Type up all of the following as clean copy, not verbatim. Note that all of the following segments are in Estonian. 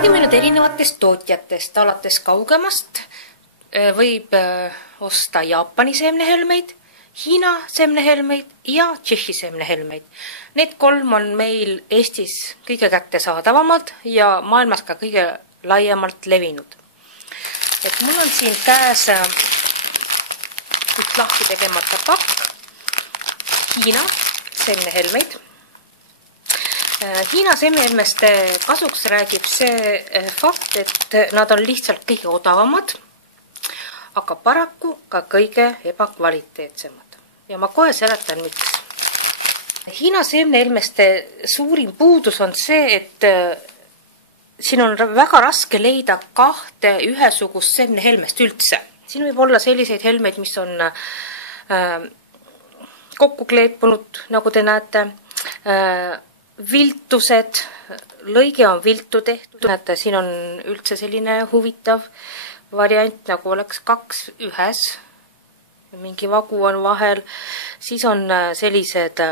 Räägime nüüd erinevatest tootjatest, alates kaugemast võib osta Jaapani seemnehelmeid, Hiina seemnehelmeid ja Tšehhi seemnehelmeid. Need kolm on meil Eestis kõige kättesaadavamad ja maailmas ka kõige laiemalt levinud. Et mul on siin käes üks lahti tegemata pakk Hiina seemnehelmeid. Hiina seemnehelmeste kasuks räägib see fakt, et nad on lihtsalt kõige odavamad, aga paraku ka kõige ebakvaliteetsemad. Ja ma kohe seletan, miks. Hiina seemnehelmeste suurim puudus on see, et siin on väga raske leida kahte ühesugust seemnehelmest üldse. Siin võib olla selliseid helmeid, mis on kokku kleepunud, nagu te näete, viltused, lõige on viltu tehtud, näete, siin on üldse selline huvitav variant, nagu oleks kaks ühes, mingi vagu on vahel, siis on sellised,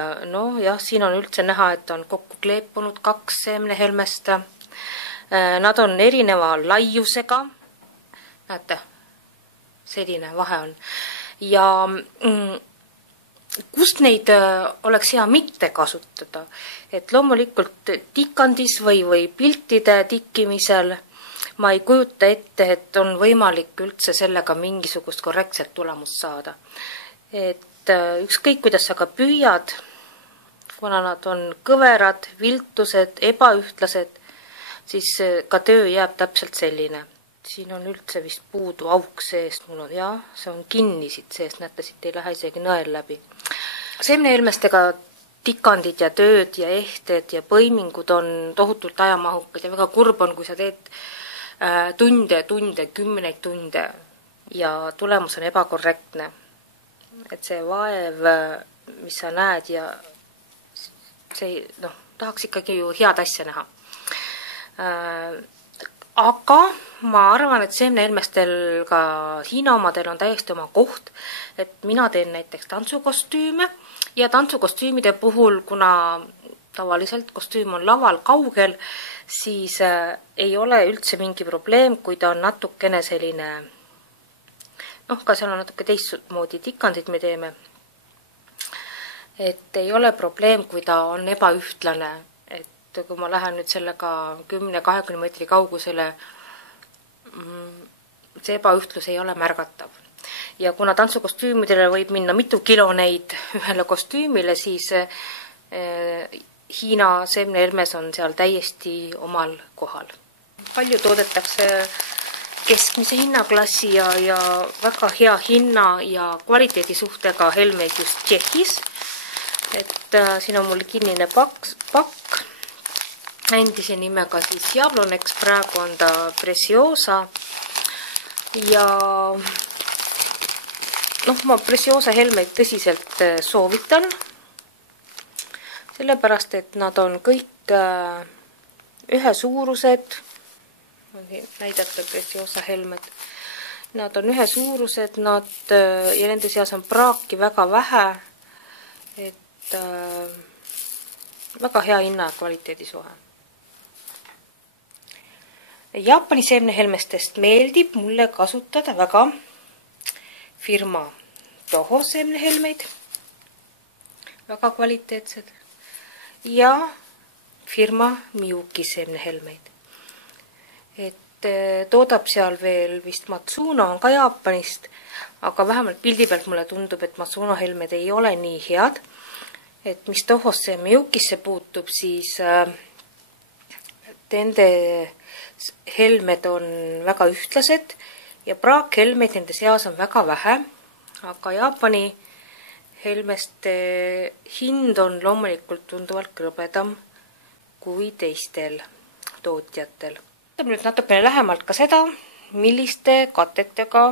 siin on üldse näha, et on kokku kleepunud kaks seemnehelmest, nad on erineva laiusega, näete, selline vahe on, ja kust neid oleks hea mitte kasutada, et loomulikult tikandis või piltide tikkimisel ma ei kujuta ette, et on võimalik üldse sellega mingisugust korrektset tulemust saada. Et ükskõik, kuidas sa ka püüad, kuna nad on kõverad, viltused, ebaühtlased, siis ka töö jääb täpselt selline. Siin on üldse vist puudu auk seest, mul on, see on kinni siit seest, näete, siit ei lähe isegi nõel läbi. Seemnehelmestega tikandid ja tööd ja ehted ja põimingud on tohutult ajamahukad ja väga kurb on, kui sa teed tunde, kümneid tunde ja tulemus on ebakorrektne. Et see vaev, mis sa näed ja see, tahaks ikkagi ju head asja näha. Aga ma arvan, et seemnehelmestel ka Hiina omadel on täiesti oma koht, et mina teen näiteks tantsukostüüme ja tantsukostüümide puhul, kuna tavaliselt kostüüm on laval kaugel, siis ei ole üldse mingi probleem, kui ta on natukene selline, ka seal on natuke teistmoodi tikandid me teeme, et ei ole probleem, kui ta on ebaühtlane, et kui ma lähen nüüd sellega 10-20 meetri kaugusele, see ebaühtlus ei ole märgatav. Ja kuna tantsukostüümidele võib minna mitu kilo neid ühele kostüümile, siis Hiina seemnehelmes on seal täiesti omal kohal. Palju toodetakse keskmise hinnaklassi ja väga hea hinna ja kvaliteedi suhtega helmeid just Tšehhis. Et siin on mul kinnine pakk. Endise nimega siis Jabloneks, praegu on ta Preciosa ja ma Preciosa helmeid tõsiselt soovitan, sellepärast, et nad on kõik ühesuurused, näidata Preciosa helmed, nad on ühesuurused, ja nende seas on praaki väga vähe, et väga hea hinna ja kvaliteedi suhe. Jaapani seemnehelmestest meeldib mulle kasutada väga firma Toho seemnehelmeid, väga kvaliteetsed, ja firma Miyuki seemnehelmeid. Et toodab seal veel vist Matsuno on ka Jaapanist, aga vähemalt pildi pealt mulle tundub, et Matsuno helmed ei ole nii head, et mis Tohosse ja Miyukisse puutub, siis nende helmed on väga ühtlased ja praakhelmeid nende seas on väga vähe, aga Jaapani helmeste hind on loomulikult tunduvalt krõbedam kui teistel tootjatel. Nüüd natukene lähemalt ka seda, milliste katetega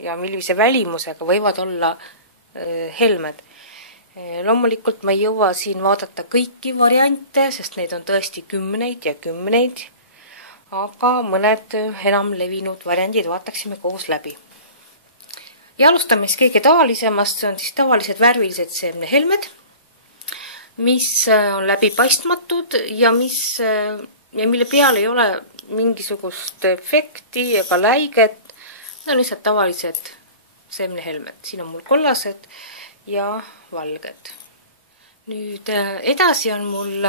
ja millise välimusega võivad olla helmed. Loomulikult ma ei jõua siin vaadata kõiki variante, sest neid on tõesti kümneid ja kümneid, aga mõned enam levinud variandid vaataksime koos läbi. Ja alustame siis kõige tavalisemast, see on siis tavalised värvilised seemnehelmed, mis on läbipaistmatud ja mille peal ei ole mingisugust efekti ega läiget. Need on lihtsalt tavalised seemnehelmed. Siin on mul kollased ja valged. Nüüd edasi on mul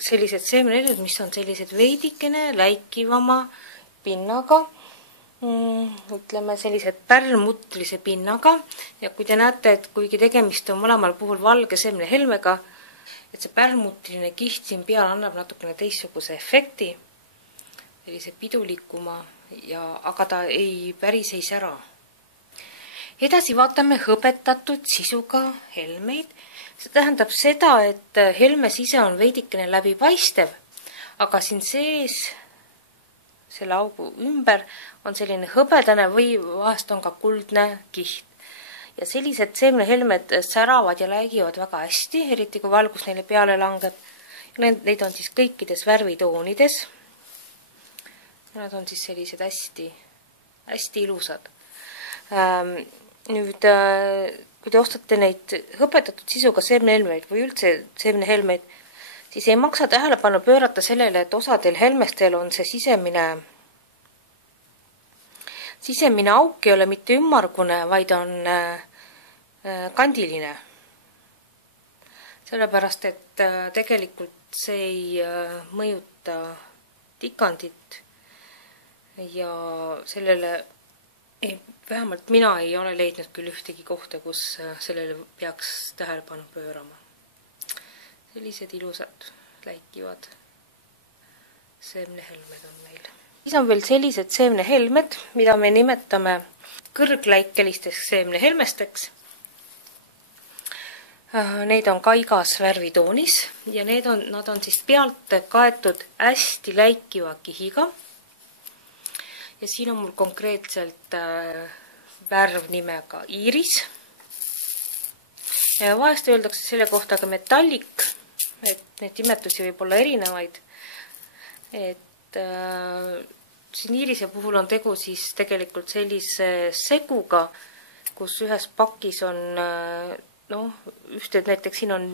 sellised seemnehelmed, mis on sellised veidikene läikivama pinnaga. Ütleme sellised pärlmutrilise pinnaga ja kui te näete, et kuigi tegemist on mõlemal puhul valge seemnehelmega, et see pärlmutriline kiht siin peal annab natukene teistsuguse efekti, sellise pidulikuma, aga ta päris ei sära. Edasi vaatame hõbetatud sisuga helmeid. See tähendab seda, et helme sise on veidikene läbipaistev, aga siin sees selle augu ümber on selline hõbedane või vahest on ka kuldne kiht. Ja sellised seemnehelmed säravad ja läigivad väga hästi, eriti kui valgus neile peale langeb. Neid on siis kõikides värvitoonides. Nad on siis sellised hästi ilusad. Nüüd, kui te ostate neid hõbetatud sisuga seemnehelmeid või üldse seemnehelmeid, siis ei maksa tähelepanu pöörata sellele, et osadel helmestel on see sisemine auk ei ole mitte ümmargune, vaid on kandiline. Sellepärast, et tegelikult see ei mõjuta tikandit ja sellele, vähemalt mina ei ole leidnud küll ühtegi kohta, kus sellele peaks tähelepanu pöörama. Sellised ilusad läikivad seemnehelmed on meil. Siis on veel sellised seemnehelmed, mida me nimetame kõrgläikelisteks seemnehelmesteks. Need on kaigas värvitoonis ja nad on siis pealt kaetud hästi läikiva kihiga. Ja siin on mul konkreetselt värv nimega iiris. Ja vahest öeldakse selle kohta ka metallik, et neid nimetusi võib olla erinevaid. Et siin iirise puhul on tegu siis tegelikult sellise seguga, kus ühes pakis on, näiteks siin on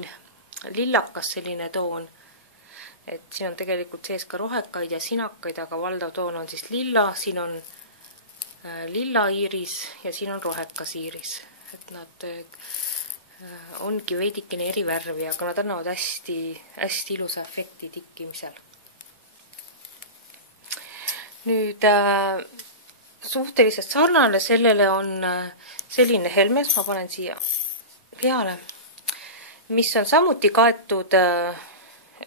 lillakas selline toon, et siin on tegelikult sees ka rohekaid ja sinakaid, aga valdav toon on siis lilla, siin on lilla iiris ja siin on rohekas iiris, et nad ongi veidikene eri värvi, aga nad annavad hästi ilusa efekti tikkimisel. Nüüd suhteliselt sarnane sellele on selline helmes, ma panen siia peale, mis on samuti kaetud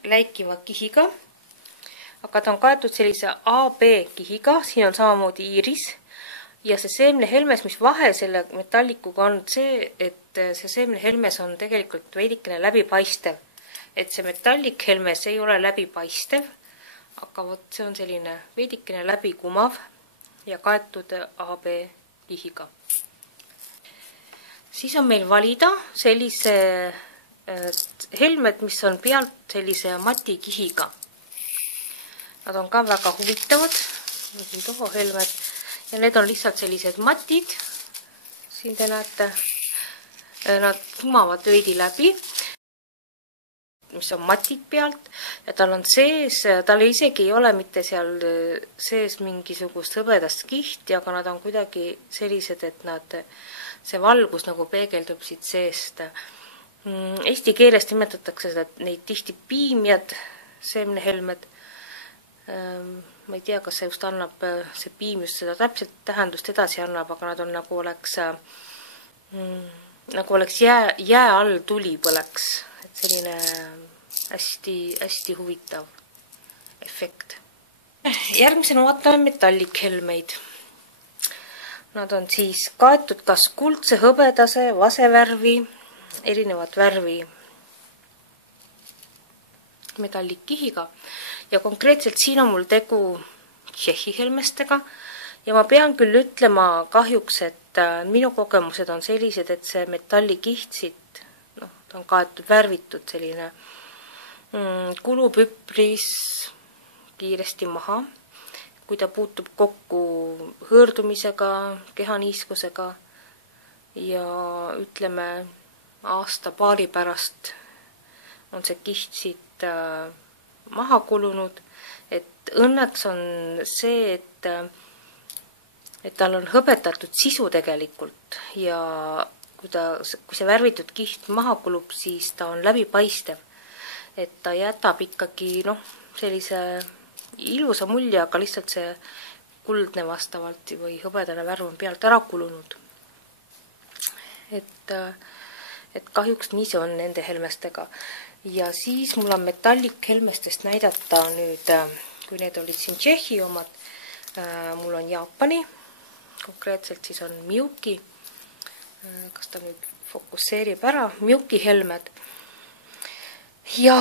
läikiva kihiga, aga ta on kaetud sellise AB kihiga, siin on samamoodi iiris ja see seemnehelmes, mis vahe selle metallikuga on see, et see seemnehelmes on tegelikult veidikene läbipaistev, et see metallikhelmes ei ole läbipaistev, aga see on selline veidikene läbikumav ja kaetud AB kihiga. Siis on meil valida sellise helmed, mis on pealt sellise mati kihiga. Nad on ka väga huvitavad, tohohelmed, ja need on lihtsalt sellised matid, siin te näete, nad kumavad veidi läbi, mis on matid pealt ja tal on sees, tal isegi ei ole mitte seal sees mingisugust hõbedast kihti, aga nad on kuidagi sellised, et see valgus nagu peegeldub siit seest. Eesti keeles nimetatakse neid tihti piimjad, seemnehelmed. Ma ei tea, kas see just annab, see piim just seda täpselt tähendust edasi annab, aga nad on nagu oleks jää all tuli põleks. Et selline hästi huvitav efekt. Järgmisena vaatame metallikhelmeid. Nad on siis kaetud kas kuldse, hõbedase, vasevärvi, erinevat värvi metallikkihiga. Ja konkreetselt siin on mul tegu Tšehhi helmestega ja ma pean küll ütlema kahjuks, et minu kogemused on sellised, et see metallikiht siit, ta on kaetud värvitud selline, kulub üpris kiiresti maha, kui ta puutub kokku hõõrdumisega, kehaniiskusega ja ütleme aasta-paari pärast on see kiht siit maha kulunud et õnneks on see, et tal on hõbetatud sisu tegelikult ja kui see värvitud kiht maha kulub, siis ta on läbipaistev. Et ta jätab ikkagi sellise ilusa mulje, aga lihtsalt see kuldne vastavalt või hõbedane värv on pealt ära kulunud. Et kahjuks nii see on nende helmestega. Ja siis mul on metallikhelmestest näidata nüüd, kui need olid siin Tšehhi omad, mul on Jaapani, konkreetselt siis on Miyuki, kas ta nüüd fokusseerib ära, Miyuki helmed. Ja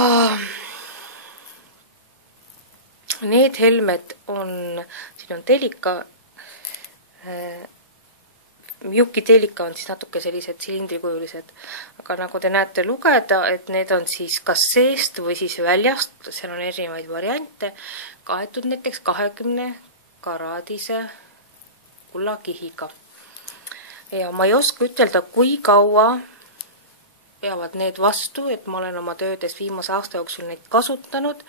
need helmed on, siin on telika, Miyuki telika on siis natuke sellised silindrikujulised, aga nagu te näete lugeda, et need on siis kas seest või siis väljast, seal on erinevaid variante, kaetud näiteks 20 karaadise kullakihiga. Ja ma ei oska ütelda, kui kaua peavad need vastu, et ma olen oma töödes viimase aasta jooksul neid kasutanud.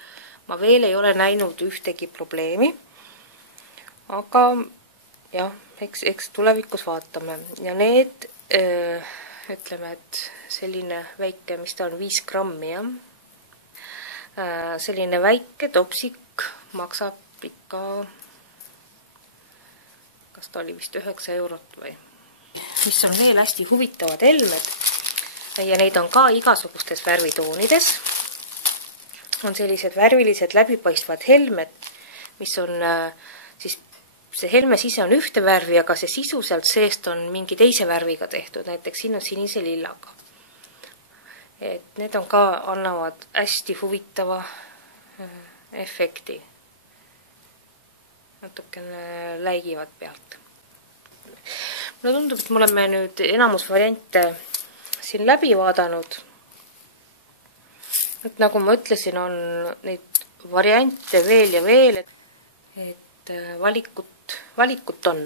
Ma veel ei ole näinud ühtegi probleemi, aga jah, eks tulevikus vaatame. Ja need, ütleme, et selline väike, mis ta on 5 grammi, jah. Selline väike topsik maksab ikka, kas ta oli vist 9 eurot või? Mis on veel hästi huvitavad helmed ja neid on ka igasugustes värvitoonides. On sellised värvilised läbipaistvad helmed, mis on siis, see helme sise on ühte värvi, aga see sisu sealt seest on mingi teise värviga tehtud, näiteks siin on sinise lillaga. Et need on ka, annavad hästi huvitava efekti. Natukene läigivad pealt. Mulle tundub, et me oleme nüüd enamus variante siin läbi vaadanud. Et nagu ma ütlesin, on neid variante veel ja veel, et valikut on.